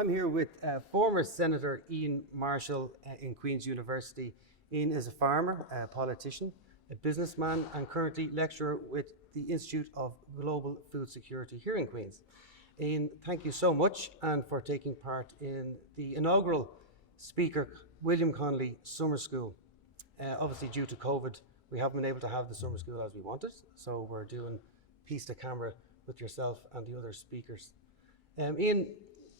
I'm here with former Senator Ian Marshall in Queens University. Ian is a farmer, a politician, a businessman, and currently lecturer with the Institute of Global Food Security here in Queens. Ian, thank you so much and for taking part in the inaugural Speaker William Connolly Summer School. Obviously, due to COVID, we haven't been able to have the summer school as we wanted, so we're doing piece to camera with yourself and the other speakers. Ian,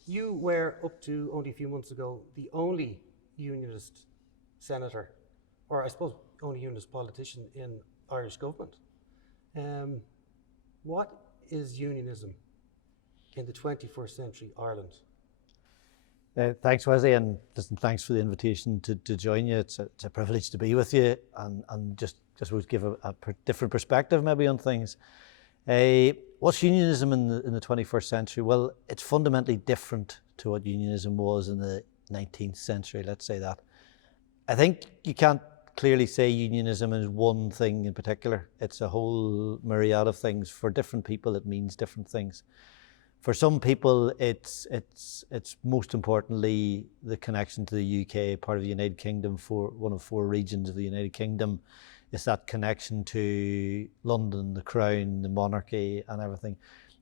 you were, up to only a few months ago, the only unionist senator, or I suppose only unionist politician in Irish government. What is unionism in the 21st century Ireland? Thanks, Wesley, and thanks for the invitation to join you. It's a privilege to be with you and just would give a different perspective maybe on things. What's unionism in the 21st century? Well, it's fundamentally different to what unionism was in the 19th century, let's say that. I think you can't clearly say unionism is one thing in particular. It's a whole myriad of things. For different people, it means different things. For some people, it's most importantly the connection to the UK, part of the United Kingdom, for one of four regions of the United Kingdom. It's that connection to London, the Crown, the monarchy, and everything.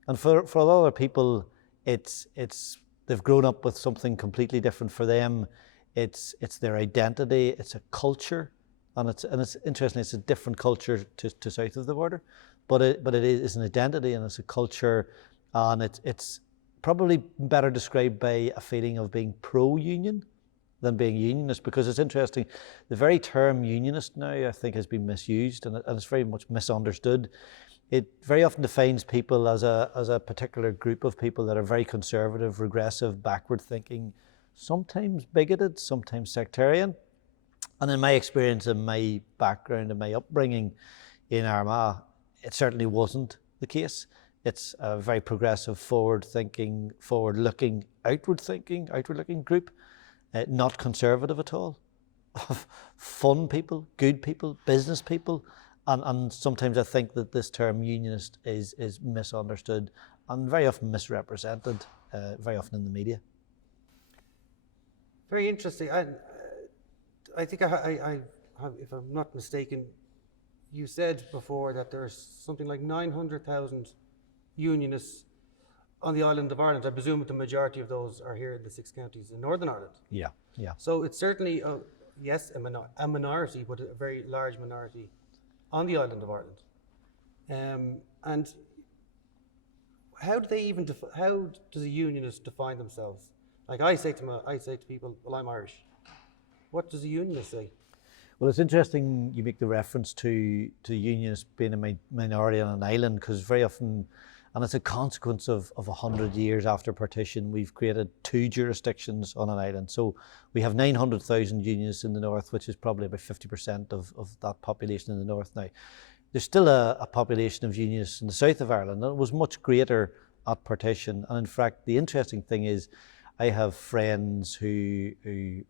And for a lot of people, they've grown up with something completely different. For them, it's their identity, it's a culture, and it's interesting. It's a different culture to south of the border, but it is an identity and it's a culture, and it's probably better described by a feeling of being pro-union than being unionist, because it's interesting. The very term unionist now, I think, has been misused, and it's very much misunderstood. It very often defines people as a particular group of people that are very conservative, regressive, backward thinking, sometimes bigoted, sometimes sectarian. And in my experience, in my background, in my upbringing in Armagh, it certainly wasn't the case. It's a very progressive, forward-thinking, forward-looking, outward-looking group. Not conservative at all. Fun people, good people, business people, and sometimes I think that this term unionist is misunderstood and very often misrepresented, very often in the media. Very interesting. I think I have, if I'm not mistaken, you said before that there's something like 900,000 unionists on the island of Ireland. I presume the majority of those are here in the 6 counties in Northern Ireland. Yeah. So it's certainly, yes, a minority, but a very large minority on the island of Ireland. And how do they even, how does a unionist define themselves? Like I say to people, well, I'm Irish. What does a unionist say? Well, it's interesting you make the reference to unionists being a minority on an island, because very often, and it's a consequence of 100 years after partition, we've created 2 jurisdictions on an island. So we have 900,000 unionists in the north, which is probably about 50% of that population in the north now. There's still a population of unionists in the south of Ireland, and it was much greater at partition. And in fact, the interesting thing is, I have friends who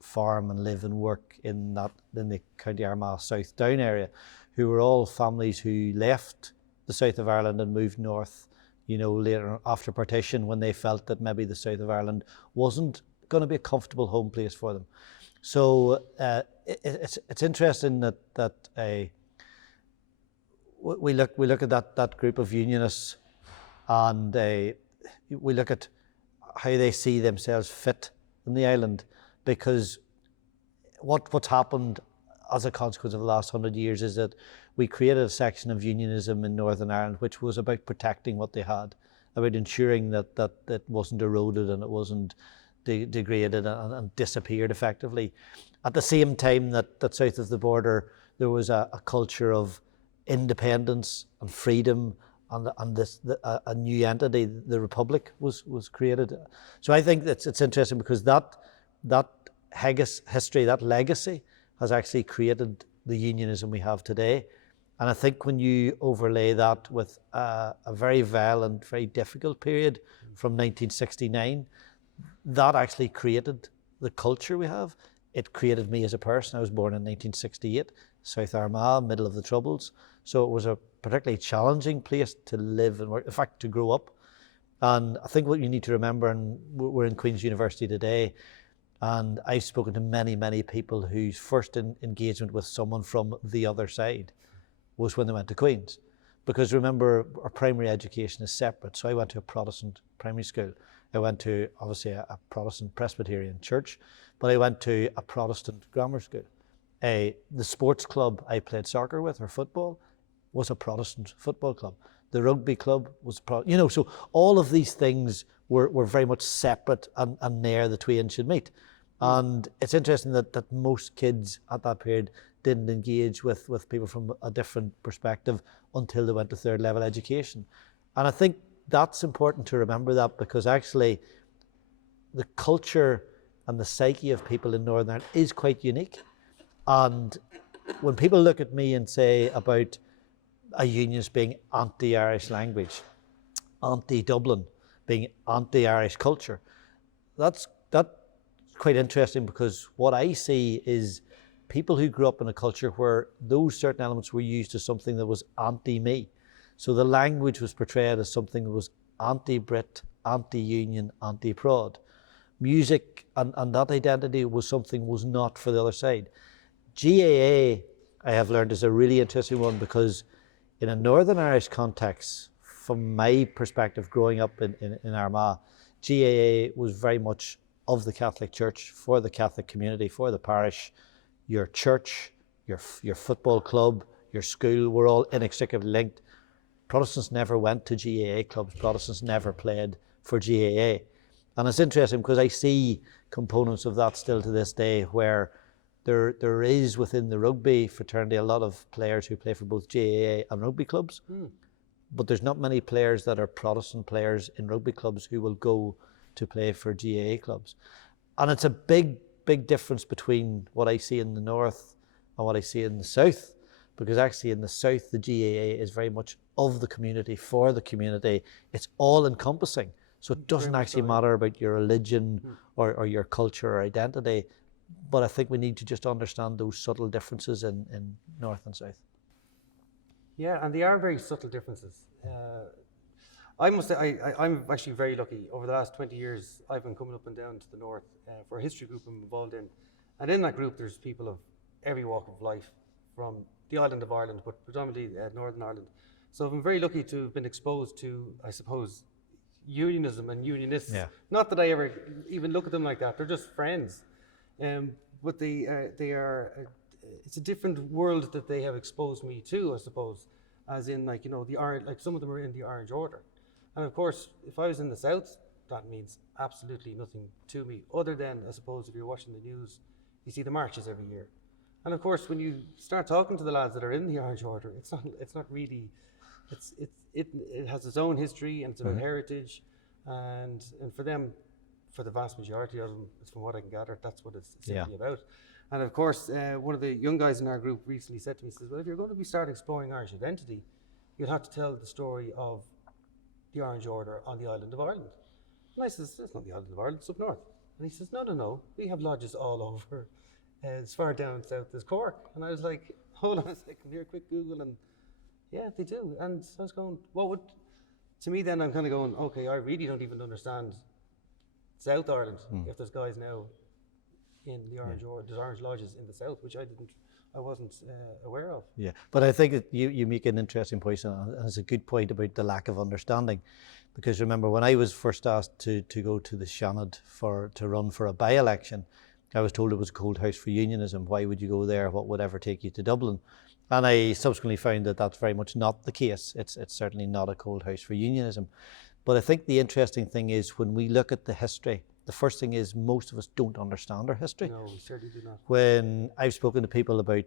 farm and live and work in the County Armagh South Down area, who were all families who left the south of Ireland and moved north, later after partition, when they felt that maybe the south of Ireland wasn't going to be a comfortable home place for them. So it's interesting that we look at that group of unionists, and we look at how they see themselves fit in the island, because what's happened as a consequence of the last 100 years is that we created a section of unionism in Northern Ireland which was about protecting what they had, about ensuring that it wasn't eroded and it wasn't degraded and disappeared effectively. At the same time that south of the border, there was a culture of independence and freedom, and a new entity, the Republic, was created. So I think it's interesting, because that history, that legacy, has actually created the unionism we have today. And I think when you overlay that with a very violent, very difficult period from 1969, that actually created the culture we have. It created me as a person. I was born in 1968, South Armagh, middle of the Troubles. So it was a particularly challenging place to live and work, in fact, to grow up. And I think what you need to remember, and we're in Queens University today, and I've spoken to many, many people whose first engagement with someone from the other side was when they went to Queens. Because remember, our primary education is separate. So I went to a Protestant primary school. I went to, obviously, a Protestant Presbyterian church, but I went to a Protestant grammar school. The sports club I played soccer with, or football, was a Protestant football club. The rugby club was, so all of these things were very much separate, and there the twain should meet. And it's interesting that most kids at that period didn't engage with people from a different perspective until they went to third level education. And I think that's important to remember that, because actually the culture and the psyche of people in Northern Ireland is quite unique. And when people look at me and say about a unionist being anti-Irish language, anti-Dublin, being anti-Irish culture, that's quite interesting, because what I see is people who grew up in a culture where those certain elements were used as something that was anti-me. So the language was portrayed as something that was anti-Brit, anti-union, anti-prod. Music and that identity was something was not for the other side. GAA, I have learned, is a really interesting one, because in a Northern Irish context, from my perspective growing up in Armagh, GAA was very much of the Catholic Church, for the Catholic community, for the parish. Your church, your football club, your school were all inextricably linked. Protestants never went to GAA clubs. Protestants never played for GAA. And it's interesting because I see components of that still to this day, where there is within the rugby fraternity a lot of players who play for both GAA and rugby clubs. But there's not many players that are Protestant players in rugby clubs who will go to play for GAA clubs. And it's a big difference between what I see in the north and what I see in the south, because actually in the south the GAA is very much of the community, for the community. It's all encompassing, so it doesn't actually matter about your religion or your culture or identity. But I think we need to just understand those subtle differences in north and south. Yeah, and they are very subtle differences. I must say, I'm actually very lucky. Over the last 20 years, I've been coming up and down to the north for a history group I'm involved in. And in that group, there's people of every walk of life from the island of Ireland, but predominantly Northern Ireland. So I've been very lucky to have been exposed to, I suppose, unionism and unionists. Yeah. Not that I ever even look at them like that. They're just friends. But they are, it's a different world that they have exposed me to, I suppose. As in, like, the orange, like some of them are in the Orange Order. And of course, if I was in the south, that means absolutely nothing to me, other than, I suppose, if you're watching the news, you see the marches every year. And of course, when you start talking to the lads that are in the Orange Order, it's not really, it has its own history, and it's about heritage, and for them, for the vast majority of them, it's from what I can gather, that's what it's simply about. And of course, one of the young guys in our group recently said to me, says, well, if you're going to start exploring Irish identity, you'll have to tell the story of the Orange Order on the island of Ireland. And I says, it's not the island of Ireland, it's up north. And he says, no, we have lodges all over, as far down south as Cork. And I was like, hold on a second here, quick Google, and yeah, they do. And I was going, to me then I'm kind of going, okay, I really don't even understand South Ireland if there's guys now in the Orange Order, there's Orange lodges in the south, which I wasn't aware of. Yeah, but I think you make an interesting point, and it's a good point about the lack of understanding. Because remember, when I was first asked to go to the Seanad to run for a by-election, I was told it was a cold house for unionism. Why would you go there? What would ever take you to Dublin? And I subsequently found that that's very much not the case. It's certainly not a cold house for unionism. But I think the interesting thing is, when we look at the history, the first thing is most of us don't understand our history. No, we certainly do not. When I've spoken to people about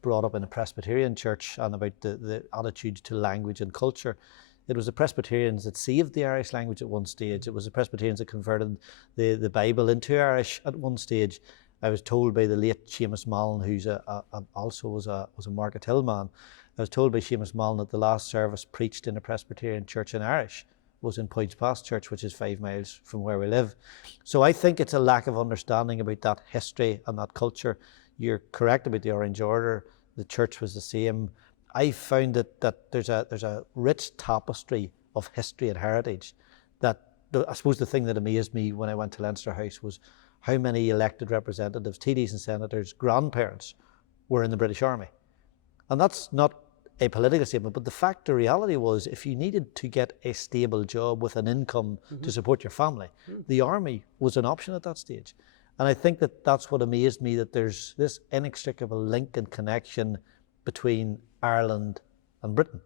brought up in a Presbyterian church, and about the attitude to language and culture, it was the Presbyterians that saved the Irish language at one stage. It was the Presbyterians that converted the Bible into Irish at one stage. I was told by the late Seamus Mallon, who's also was a Market Hill man, I was told by Seamus Mallon that the last service preached in a Presbyterian church in Irish was in Points Pass Church, which is 5 miles from where we live. So I think it's a lack of understanding about that history and that culture. You're correct about the Orange Order. The church was the same. I found that there's a rich tapestry of history and heritage, that I suppose the thing that amazed me when I went to Leinster House was how many elected representatives, TDs and senators, grandparents were in the British Army. And that's not a political statement, but the reality was, if you needed to get a stable job with an income to support your family, the army was an option at that stage. And I think that that's what amazed me, that there's this inextricable link and connection between Ireland and Britain.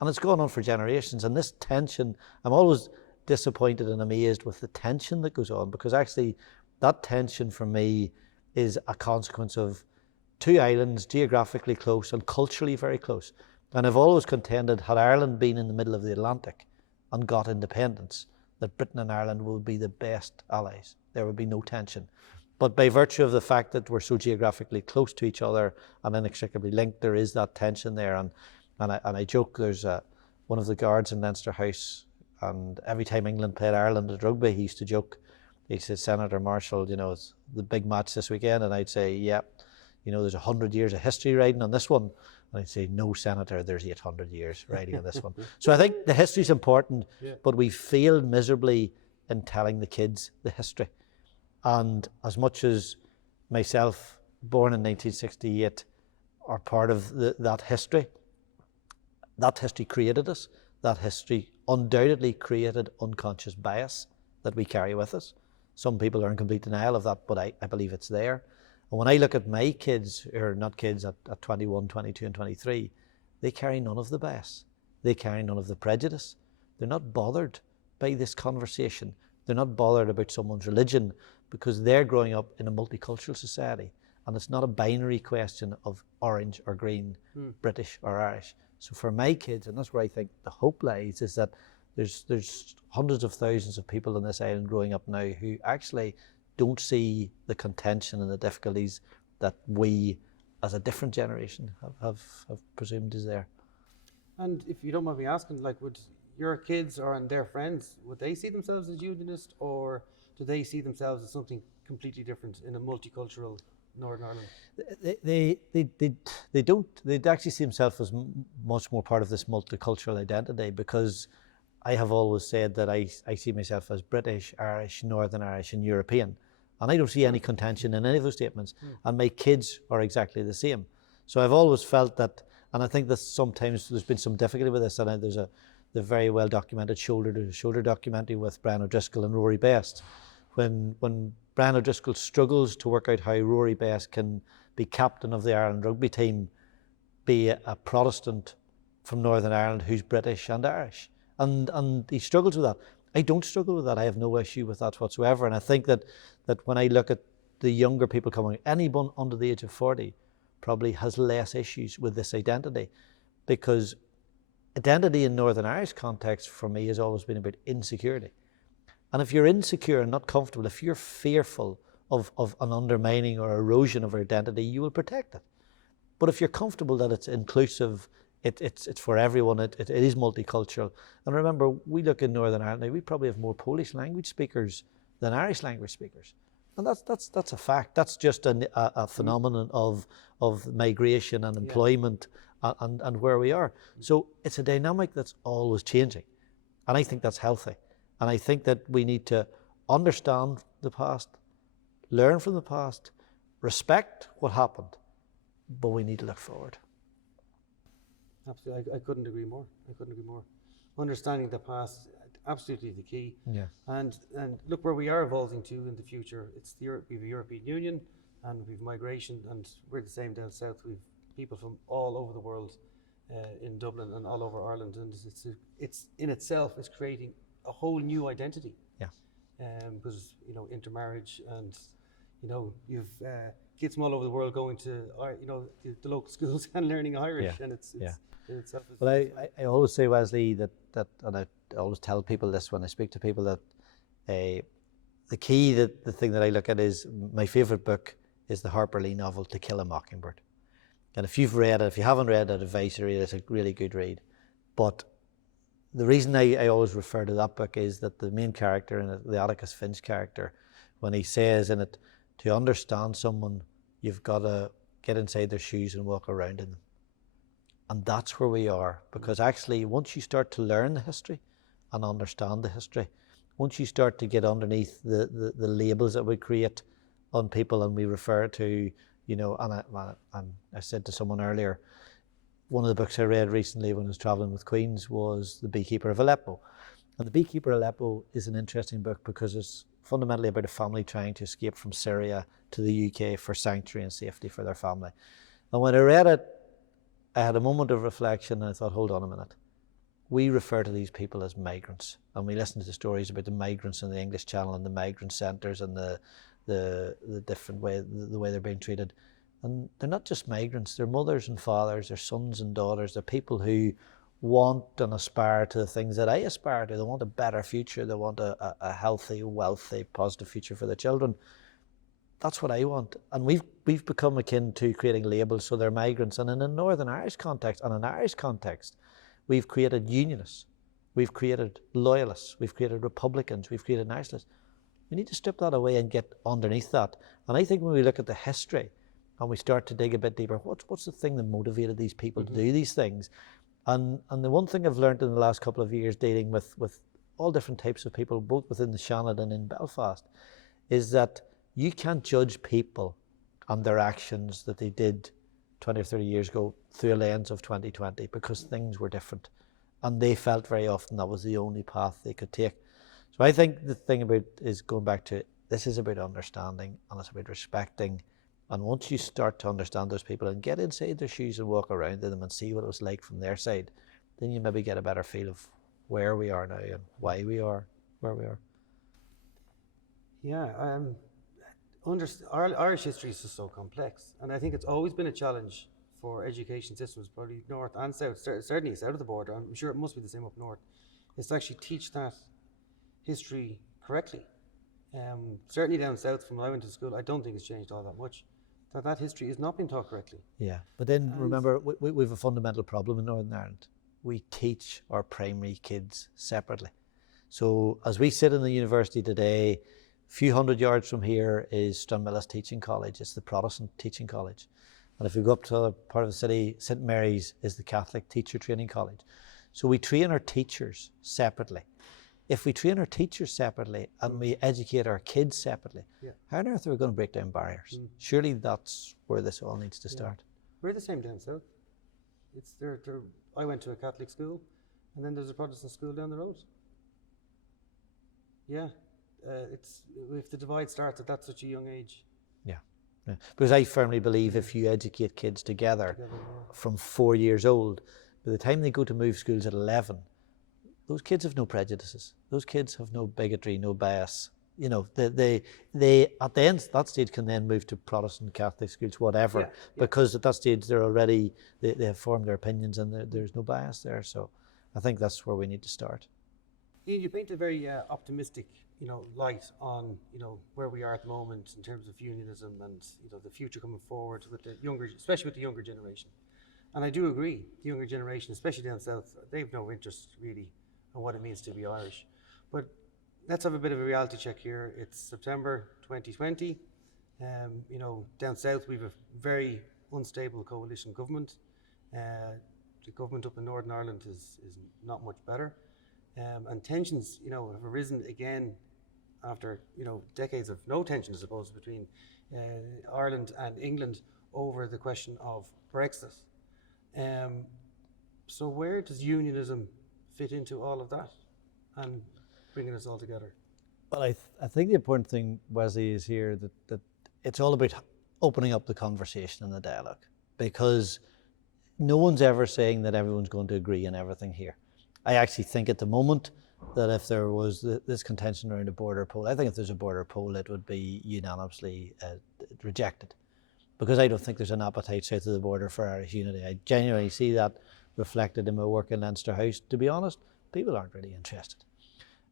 And it's gone on for generations. And this tension, I'm always disappointed and amazed with the tension that goes on, because actually that tension for me is a consequence of two islands geographically close and culturally very close. And I've always contended, had Ireland been in the middle of the Atlantic and got independence, that Britain and Ireland would be the best allies. There would be no tension. But by virtue of the fact that we're so geographically close to each other and inextricably linked, there is that tension there. And I joke, there's one of the guards in Leinster House, and every time England played Ireland at rugby, he used to joke. He said, "Senator Marshall, it's the big match this weekend." And I'd say, "Yeah, there's 100 years of history riding on this one." And I'd say, "No, Senator, there's 800 years riding on this one." So I think the history's important, but we failed miserably in telling the kids the history. And as much as myself, born in 1968, are part of that history created us. That history undoubtedly created unconscious bias that we carry with us. Some people are in complete denial of that, but I believe it's there. And when I look at my kids, or not kids at 21, 22 and 23, they carry none of the bias. They carry none of the prejudice. They're not bothered by this conversation. They're not bothered about someone's religion, because they're growing up in a multicultural society. And it's not a binary question of orange or green, British or Irish. So for my kids, and that's where I think the hope lies, is that there's hundreds of thousands of people on this island growing up now who actually don't see the contention and the difficulties that we, as a different generation, have presumed is there. And if you don't mind me asking, would your kids and their friends, would they see themselves as unionist, or do they see themselves as something completely different in a multicultural Northern Ireland? They don't. They'd actually see themselves as much more part of this multicultural identity, because I have always said that I see myself as British, Irish, Northern Irish and European. And I don't see any contention in any of those statements. And my kids are exactly the same. So I've always felt that, and I think that sometimes there's been some difficulty with this, and there's the very well documented shoulder-to-shoulder documentary with Brian O'Driscoll and Rory Best. When Brian O'Driscoll struggles to work out how Rory Best can be captain of the Ireland rugby team, be a Protestant from Northern Ireland who's British and Irish. And he struggles with that. I don't struggle with that. I have no issue with that whatsoever. And I think that when I look at the younger people coming, anyone under the age of 40 probably has less issues with this identity, because identity in Northern Irish context for me has always been about insecurity. And if you're insecure and not comfortable, if you're fearful of an undermining or erosion of identity, you will protect it. But if you're comfortable that it's inclusive, it's for everyone, it is multicultural. And remember, we look in Northern Ireland now, we probably have more Polish language speakers than Irish language speakers. And that's a fact. That's just a phenomenon of migration and employment and where we are. So it's a dynamic that's always changing. And I think that's healthy. And I think that we need to understand the past, learn from the past, respect what happened, but we need to look forward. Absolutely, I couldn't agree more. Understanding the past, absolutely the key. Yeah. And look where we are evolving to in the future. We have a European Union, and we've migration, and we're the same down south. We've people from all over the world in Dublin and all over Ireland, and it's in itself is creating a whole new identity. Yeah. Because intermarriage, and you've kids from all over the world going to the local schools and learning Irish, and it's in itself. But I always say, Wesley, that and I always tell people this when I speak to people, that the key, the thing that I look at is, my favourite book is the Harper Lee novel To Kill a Mockingbird. And if you've read it, if you haven't read it, advice to read it. It's a really good read. But the reason I always refer to that book is that the main character in it, the Atticus Finch character, when he says in it, to understand someone, you've got to get inside their shoes and walk around in them. And that's where we are, because actually once you start to learn the history, and understand the history. Once you start to get underneath the labels that we create on people, and we refer to, you know, and I said to someone earlier, one of the books I read recently when I was travelling with Queens was The Beekeeper of Aleppo. And The Beekeeper of Aleppo is an interesting book because it's fundamentally about a family trying to escape from Syria to the UK for sanctuary and safety for their family. And when I read it, I had a moment of reflection, and I thought, hold on a minute. We refer to these people as migrants, and we listen to the stories about the migrants in the English Channel and the migrant centres and the different way, the way they're being treated. And they're not just migrants, they're mothers and fathers, they're sons and daughters, they're people who want and aspire to the things that I aspire to. They want a better future, they want a healthy, wealthy, positive future for their children. That's what I want. And we've become akin to creating labels, so they're migrants. And in a Northern Irish context, and an Irish context, we've created unionists, we've created loyalists, we've created Republicans, we've created nationalists. We need to strip that away and get underneath that. And I think when we look at the history and we start to dig a bit deeper, what's the thing that motivated these people to do these things? And the one thing I've learned in the last couple of years dealing with all different types of people, both within the Seanad and in Belfast, is that you can't judge people and their actions that they did 20 or 30 years ago through a lens of 2020, because things were different. And they felt very often that was the only path they could take. So I think the thing about is going back to, this is about understanding, and it's about respecting. And once you start to understand those people and get inside their shoes and walk around them and see what it was like from their side, then you maybe get a better feel of where we are now and why we are where we are. Yeah, Irish history is just so complex, and I think it's always been a challenge for education systems, probably north and south, certainly south of the border. I'm sure it must be the same up north, is to actually teach that history correctly. Certainly down south, from when I went to school, I don't think it's changed all that much. That history is not being taught correctly. Yeah, but then remember, we have a fundamental problem in Northern Ireland. We teach our primary kids separately. So as we sit in the university today, a few hundred yards from here is Stranmillis Teaching College. It's the Protestant teaching college. And if we go up to another part of the city, St. Mary's is the Catholic Teacher Training College. So we train our teachers separately. If we train our teachers separately and we educate our kids separately, how on earth are we going to break down barriers? Surely that's where this all needs to start. We're the same down south. It's I went to a Catholic school, and then there's a Protestant school down the road. Yeah, if the divide starts at that such a young age. Yeah. Because I firmly believe if you educate kids together from 4 years old, by the time they go to move schools at 11, those kids have no prejudices. Those kids have no bigotry, no bias. You know, they at the end of that stage can then move to Protestant, Catholic schools, whatever, because at that stage they're already, they have formed their opinions and there's no bias there. So I think that's where we need to start. Ian, you paint a very optimistic, light on, where we are at the moment in terms of unionism and, the future coming forward with the younger, especially with the younger generation. And I do agree, the younger generation, especially down south, they've no interest really on what it means to be Irish. But let's have a bit of a reality check here. It's September 2020. Down south we've a very unstable coalition government. The government up in Northern Ireland is not much better. And tensions, have arisen again after, decades of no tension, I suppose, between Ireland and England over the question of Brexit. So where does unionism fit into all of that and bringing us all together? Well, I think the important thing, Wesley, is here that it's all about opening up the conversation and the dialogue, because no one's ever saying that everyone's going to agree on everything here. I actually think at the moment that if there was this contention around a border poll, I think if there's a border poll, it would be unanimously rejected, because I don't think there's an appetite south of the border for Irish unity. I genuinely see that reflected in my work in Leinster House. To be honest, people aren't really interested.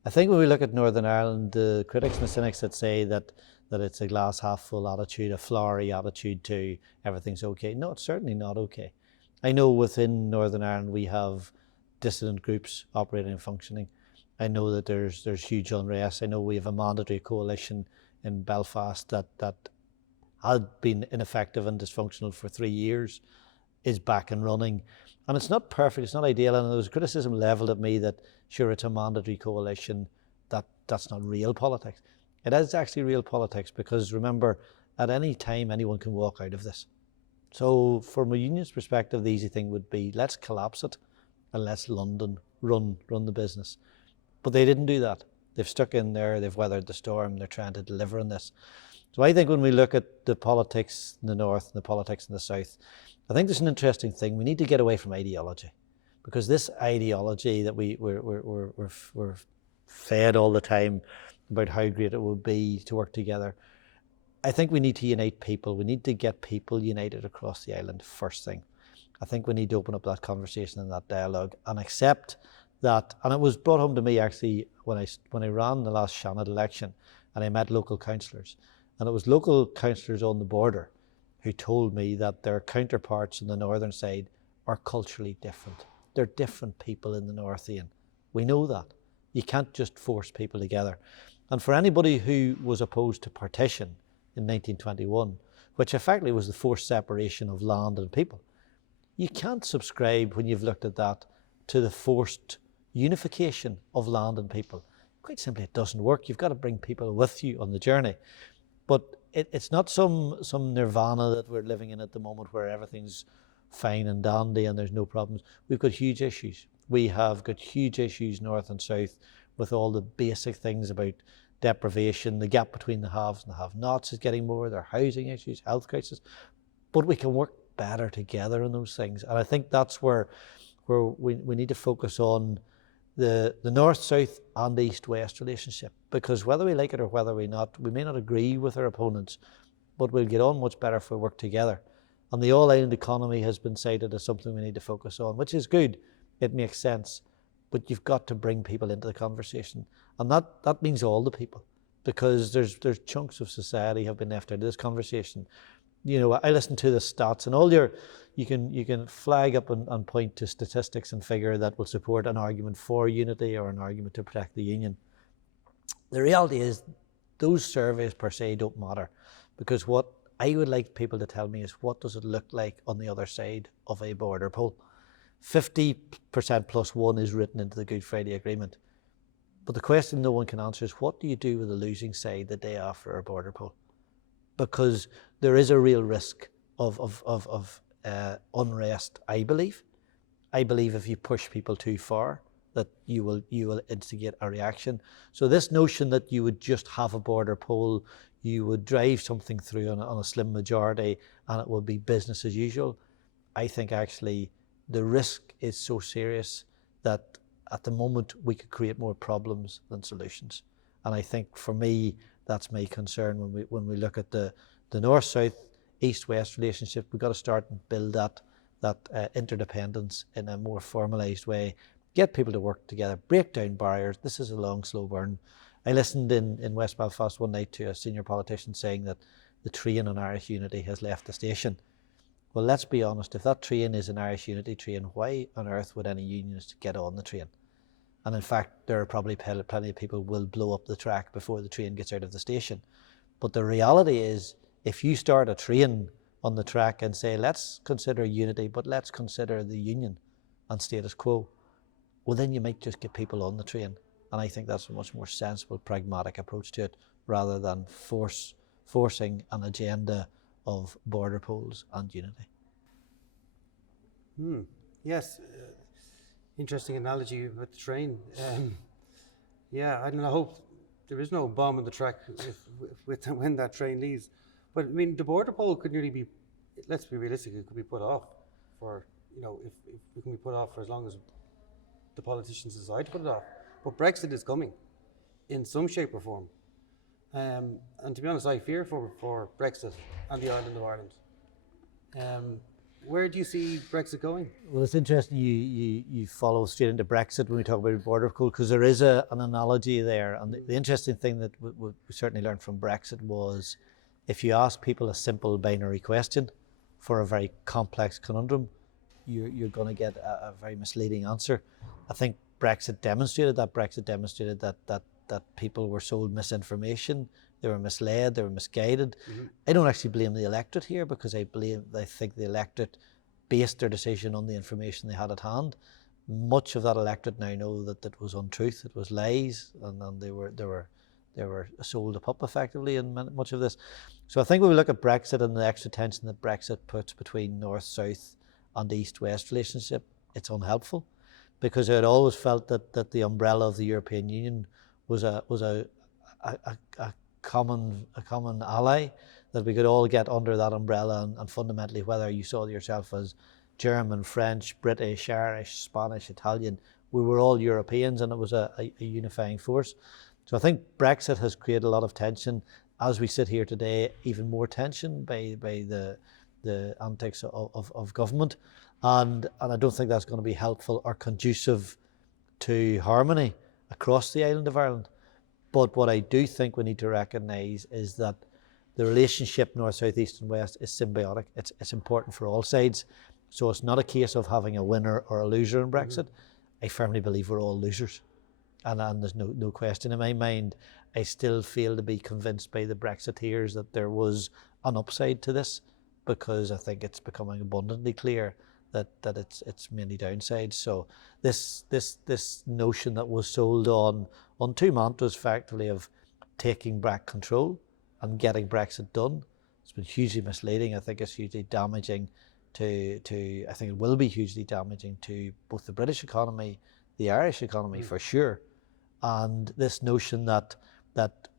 I think when we look at Northern Ireland, the critics and the cynics that say that it's a glass half full attitude, a flowery attitude to everything's okay. No, it's certainly not okay. I know within Northern Ireland we have dissident groups operating and functioning. I know that there's huge unrest. I know we have a mandatory coalition in Belfast that had been ineffective and dysfunctional for 3 years, is back and running. And it's not perfect, it's not ideal, and there was criticism levelled at me that, sure, it's a mandatory coalition, that's not real politics. It is actually real politics, because remember, at any time anyone can walk out of this. So from a union's perspective, the easy thing would be, let's collapse it and let's London run the business. But they didn't do that. They've stuck in there, they've weathered the storm, they're trying to deliver on this. So I think when we look at the politics in the north and the politics in the south, I think there's an interesting thing. We need to get away from ideology, because this ideology that we're fed all the time about how great it would be to work together, I think we need to unite people. We need to get people united across the island first thing. I think we need to open up that conversation and that dialogue and accept that. And it was brought home to me actually when I ran the last Seanad election, and I met local councillors. And it was local councillors on the border who told me that their counterparts on the northern side are culturally different. They're different people in the north, Ian. We know that. You can't just force people together. And for anybody who was opposed to partition in 1921, which effectively was the forced separation of land and people, you can't subscribe, when you've looked at that, to the forced unification of land and people. Quite simply, it doesn't work. You've got to bring people with you on the journey. But it's not some nirvana that we're living in at the moment where everything's fine and dandy and there's no problems. We've got huge issues. We have got huge issues north and south with all the basic things about deprivation. The gap between the haves and the have-nots is getting more. There are housing issues, health crisis. But we can work better together on those things. And I think that's where we need to focus on the north-south and east-west relationship, because whether we like it or whether we may not agree with our opponents, but we'll get on much better if we work together. And the all-island economy has been cited as something we need to focus on, which is good. It makes sense. But you've got to bring people into the conversation. And that means all the people, because there's chunks of society have been left out of this conversation. You know, I listen to the stats, and you can flag up and point to statistics and figure that will support an argument for unity or an argument to protect the union. The reality is those surveys per se don't matter, because what I would like people to tell me is, what does it look like on the other side of a border poll? 50% plus one is written into the Good Friday Agreement. But the question no one can answer is, what do you do with the losing side the day after a border poll? Because there is a real risk of unrest, I believe. I believe if you push people too far, that you will instigate a reaction. So this notion that you would just have a border poll, you would drive something through on a slim majority and it will be business as usual, I think actually the risk is so serious that at the moment we could create more problems than solutions. And I think for me, that's my concern when we look at the north-south, east-west relationship. We've got to start and build that interdependence in a more formalised way. Get people to work together, break down barriers. This is a long, slow burn. I listened in West Belfast one night to a senior politician saying that the train on Irish unity has left the station. Well, let's be honest, if that train is an Irish unity train, why on earth would any unionist get on the train? And in fact, there are probably plenty of people who will blow up the track before the train gets out of the station. But the reality is, if you start a train on the track and say, let's consider unity, but let's consider the union and status quo, well, then you might just get people on the train. And I think that's a much more sensible, pragmatic approach to it, rather than forcing an agenda of border polls and unity. Yes, interesting analogy with the train. Yeah, I don't know, I hope there is no bomb on the track when that train leaves. But I mean, the border poll could nearly be, let's be realistic, it could be put off for, if it can be put off for as long as the politicians decide to put it off. But Brexit is coming in some shape or form. And to be honest, I fear for Brexit and the island of Ireland. Where do you see Brexit going? Well, it's interesting you follow straight into Brexit when we talk about border poll, because there is an analogy there. And the interesting thing that we certainly learned from Brexit was, if you ask people a simple binary question for a very complex conundrum, you're going to get a very misleading answer. I think Brexit demonstrated that. Brexit demonstrated that people were sold misinformation, they were misled, they were misguided. I don't actually blame the electorate here, because I think the electorate based their decision on the information they had at hand. Much of that electorate now know that that was untruth, it was lies, and they were sold a pup effectively in much of this. So I think when we look at Brexit and the extra tension that Brexit puts between north-south and east-west relationship, it's unhelpful, because I had always felt that the umbrella of the European Union was a common ally, that we could all get under that umbrella, and fundamentally, whether you saw yourself as German, French, British, Irish, Spanish, Italian, we were all Europeans, and it was a unifying force. So I think Brexit has created a lot of tension. As we sit here today, even more tension by the antics of government, and I don't think that's going to be helpful or conducive to harmony across the island of Ireland. But what I do think we need to recognise is that the relationship north, south, east and west is symbiotic. It's important for all sides. So it's not a case of having a winner or a loser in Brexit. I firmly believe we're all losers. And there's no question in my mind. I still feel to be convinced by the Brexiteers that there was an upside to this, because I think it's becoming abundantly clear that it's mainly downsides. So this notion that was sold on two mantras effectively of taking back control and getting Brexit done, it's been hugely misleading. I think it's hugely damaging to I think it will be hugely damaging to both the British economy, the Irish economy for sure, and this notion that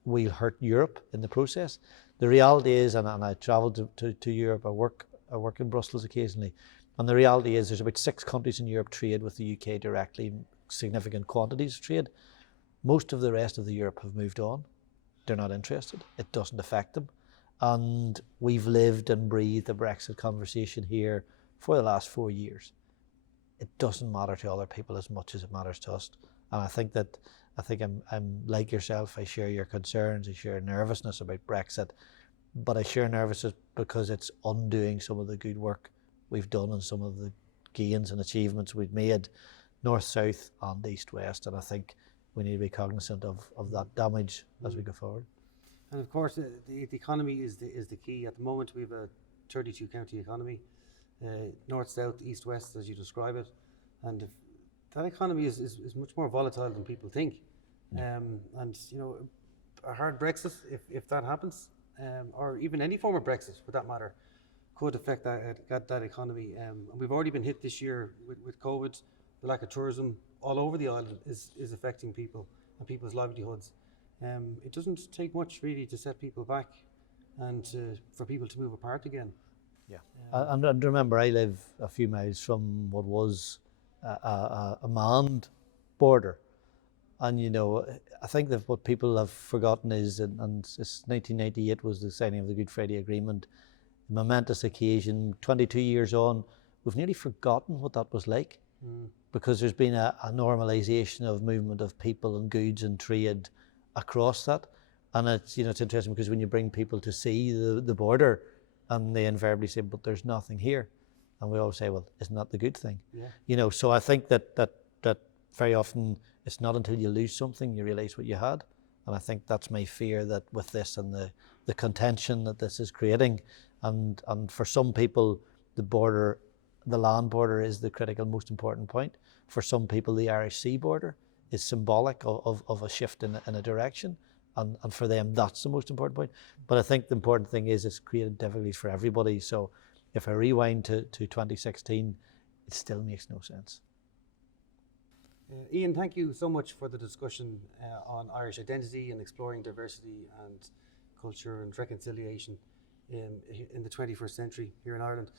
we'll hurt Europe in the process. The reality is, and I travel to Europe, I work in Brussels occasionally, and the reality is there's about 6 countries in Europe trade with the UK directly, significant quantities of trade. Most of the rest of the Europe have moved on. They're not interested. It doesn't affect them. And we've lived and breathed the Brexit conversation here for the last 4 years. It doesn't matter to other people as much as it matters to us. And I think I'm like yourself. I share your concerns. I share nervousness about Brexit, but I share nervousness because it's undoing some of the good work we've done and some of the gains and achievements we've made north, south and east, west. And I think we need to be cognizant of that damage as we go forward. And of course, the economy is the key. At the moment, we have a 32 county economy, north, south, east, west, as you describe it. And that economy is much more volatile than people think. And you know, a hard Brexit, if that happens, or even any form of Brexit for that matter, could affect that economy. And we've already been hit this year with COVID. The lack of tourism all over the island is affecting people and people's livelihoods. It doesn't take much really to set people back and for people to move apart again. Yeah, and remember, I live a few miles from what was a manned border, and you know, I think that what people have forgotten is, and 1998 was the signing of the Good Friday Agreement, a momentous occasion. 22 years on, we've nearly forgotten what that was like, because there's been a normalisation of movement of people and goods and trade across that. And it's, you know, it's interesting because when you bring people to see the border, and they invariably say, but there's nothing here, and we always say, well, isn't that the good thing? Yeah. You know, so I think that very often it's not until you lose something you realise what you had. And I think that's my fear, that with this and the contention that this is creating, and for some people the land border is the critical most important point. For some people the Irish Sea border is symbolic of a shift in a direction, and for them that's the most important point. But I think the important thing is it's created difficulties for everybody. So if I rewind to 2016, it still makes no sense. Ian, thank you so much for the discussion on Irish identity and exploring diversity and culture and reconciliation in the 21st century here in Ireland.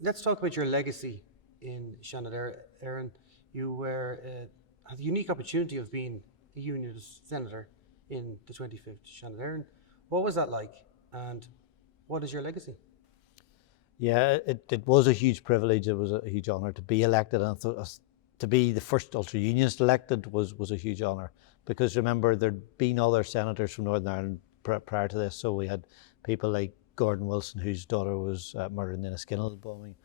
Let's talk about your legacy in Seanad, Éireann. You had the unique opportunity of being a Unionist senator in the 25th Seanad, Éireann. What was that like, and what is your legacy? Yeah, it was a huge privilege. It was a huge honour to be elected, and to be the first Ulster Unionist elected was a huge honour, because remember, there'd been other senators from Northern Ireland prior to this. So we had people like Gordon Wilson, whose daughter was murdered in the Enniskillen bombing,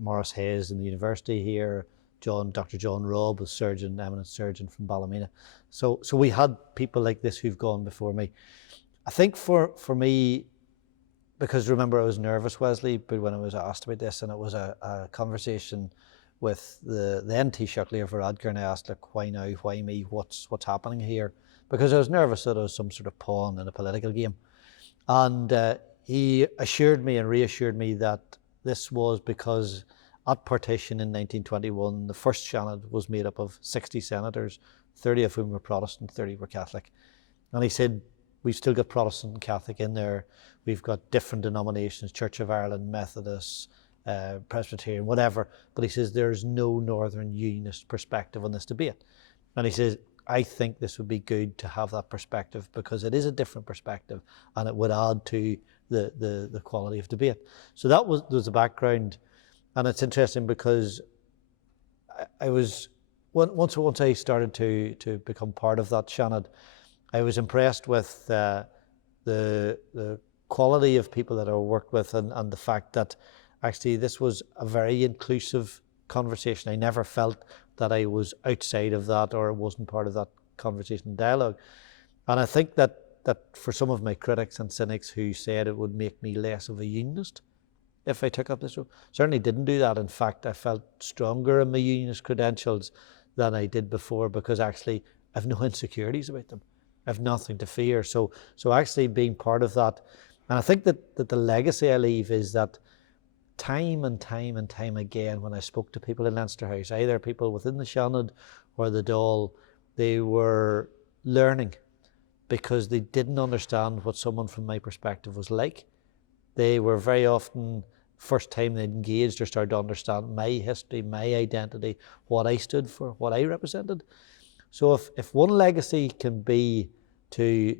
Maurice Hayes in the university here, Dr. John Robb, a surgeon, eminent surgeon from Ballymena. So we had people like this who've gone before me. I think for me, because remember I was nervous, Wesley, but when I was asked about this, and it was a conversation with the then Taoiseach Leo Varadkar, and I asked, like, why now, why me, what's happening here? Because I was nervous that I was some sort of pawn in a political game. And he assured me and reassured me that this was because at partition in 1921, the first Seanad was made up of 60 senators, 30 of whom were Protestant, 30 were Catholic. And he said, we've still got Protestant and Catholic in there. We've got different denominations, Church of Ireland, Methodists, Presbyterian, whatever. But he says, there's no Northern Unionist perspective on this debate. And he says, I think this would be good to have that perspective because it is a different perspective and it would add to the quality of debate. So that was the background. And it's interesting because I was, once I started to become part of that Seanad, I was impressed with the quality of people that I worked with and the fact that actually this was a very inclusive conversation. I never felt that I was outside of that or wasn't part of that conversation and dialogue. And I think that for some of my critics and cynics who said it would make me less of a unionist if I took up this role, certainly didn't do that. In fact, I felt stronger in my unionist credentials than I did before because actually I've no insecurities about them. I've nothing to fear. So actually being part of that, and I think that the legacy I leave is that time and time again, when I spoke to people in Leinster House, either people within the Seanad or the Dáil, they were learning because they didn't understand what someone from my perspective was like. They were very often, first time they engaged or started to understand my history, my identity, what I stood for, what I represented. So if one legacy can be to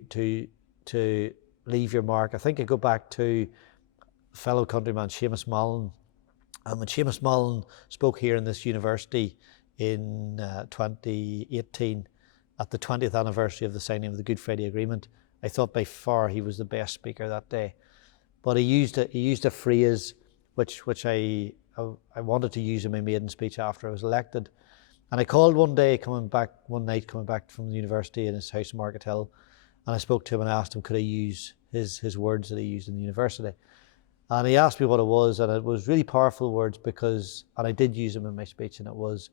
leave your mark, I think I go back to fellow countryman Seamus Mullen. And when Seamus Mullen spoke here in this university in 2018 at the 20th anniversary of the signing of the Good Friday Agreement, I thought by far he was the best speaker that day. But he used a phrase which I wanted to use in my maiden speech after I was elected. And I called one night coming back from the university in his house in Market Hill, and I spoke to him and asked him could I use his words that he used in the university. And he asked me what it was, and it was really powerful words because, and I did use them in my speech, and it was,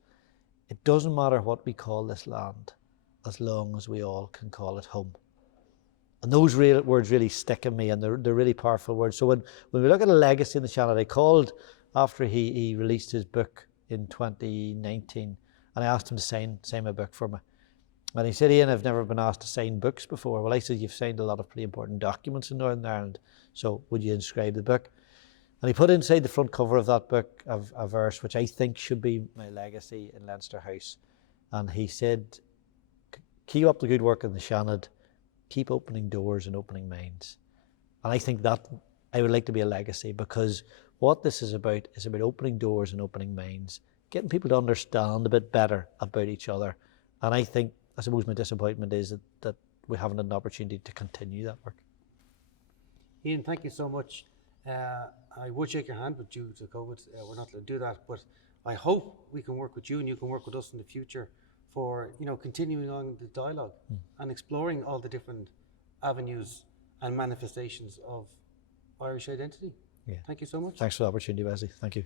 it doesn't matter what we call this land as long as we all can call it home. And those words really stick in me, and they're really powerful words. So when we look at a legacy in the Seanad, I called after he released his book in 2019, and I asked him to sign my book for me. And he said, Ian, I've never been asked to sign books before. Well, I said, you've signed a lot of pretty important documents in Northern Ireland, so would you inscribe the book? And he put inside the front cover of that book a verse which I think should be my legacy in Leinster House. And he said, keep up the good work in the Seanad, keep opening doors and opening minds. And I think that I would like to be a legacy, because what this is about opening doors and opening minds, getting people to understand a bit better about each other. And I suppose my disappointment is that we haven't had an opportunity to continue that work. Ian, thank you so much. I would shake your hand, but due to COVID, we're not going to do that. But I hope we can work with you and you can work with us in the future for continuing on the dialogue and exploring all the different avenues and manifestations of Irish identity. Yeah. Thank you so much. Thanks for the opportunity, Wesley. Thank you.